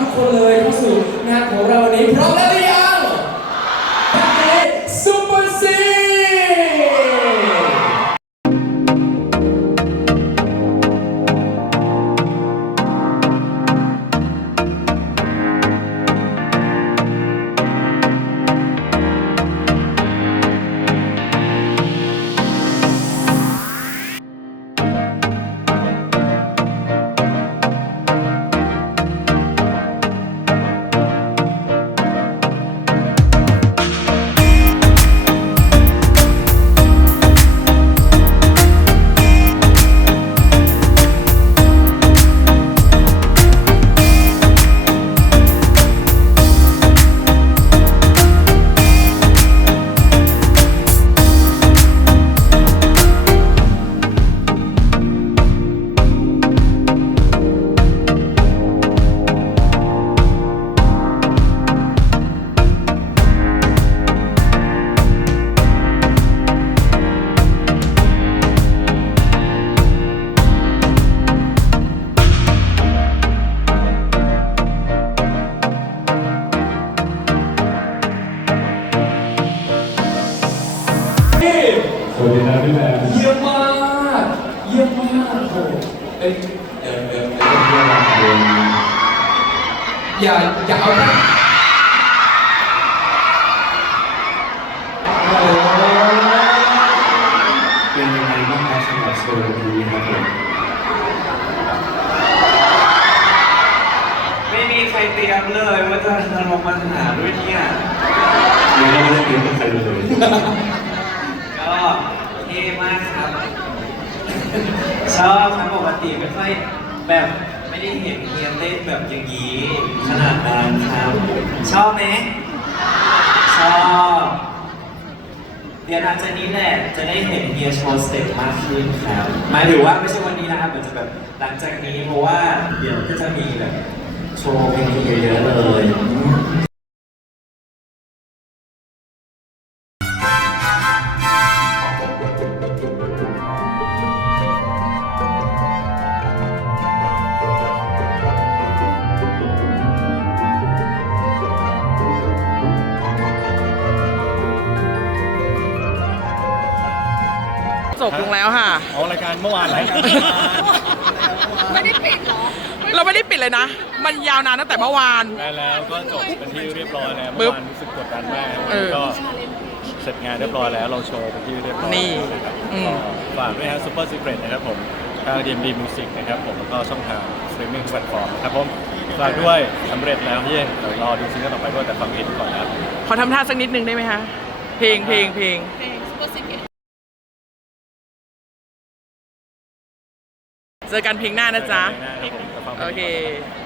ทุกคนเลยเข้าสู่งานของเราวันนี้พร้อมแล้วหรือยัง วัสดีครับพี่แบมเยี่ยมมาก เยี่ยมมากโอ้โหเอ้ยเดี๋ยวเดี๋ยวเดี๋ยวอย่าอย่าเอานะโอ้โหเป็นยังไงบ้างครับสำหรับโชว์นี้ครับผมไม่มีใครเตรียมเลยว่าจะทำปัญหาด้วยเนี่ยยังไม่ได้เรียนกับใครเลย ก็เท่มากครับ ชอบครับปกติไม่ค่อยแบบไม่ได้เห็นเฮียเต้นแบบอย่างนี้ขนาดนั้นครับ ชอบไหมชอบเดี๋ยวหลังจากนี้แหละจะได้เห็นเฮียโชว์สเต็ปมากขึ้นครับหมายถึงว่าไม่ใช่วันนี้นะครับมันจะแบบหลังจากนี้เพราะว่าเดี๋ยวก็จะมีแบบโชว์เพลงเยอะๆเลย จบลงแล้วค่ะเอารายการเมื่อวานรายการไม่ได้ปิดเหรอเราไม่ได้ปิดเลยนะ มันยาวนานตั้งแต่เมื่อวาน ได้แล้วก็จบเป็นที่เรียบร้อยแล้วปึ๊เมื่อบวานรู้สึกกดดันมากเออก็เสร็จงานเรียบร้อยแล้วเราโชว์เป็นที่เรียบร้อยนี่นะครับอืม ก็ฝากด้วยฮะซูเปอร์ซีเครตนะครับผมทาง DMD Music นะครับผมแล้วก็ช่องทางสตรีมมิ่งแพลตฟอร์มนะครับผมฝากด้วยสำเร็จแล้วที่เดี๋ยวรอดูซิงเกิลต่อไปด้วยแต่ฟังเพลงก่อนนะครับ ขอทำท่าสักนิดนึงได้ไหมคะ เพลงเพลงเพลง เพลงซูเปอร์ซิกเก็ต เจอกันเพลงหน้านะจ๊ะนะครับผมแต่ฟังเพลงโอเคก่น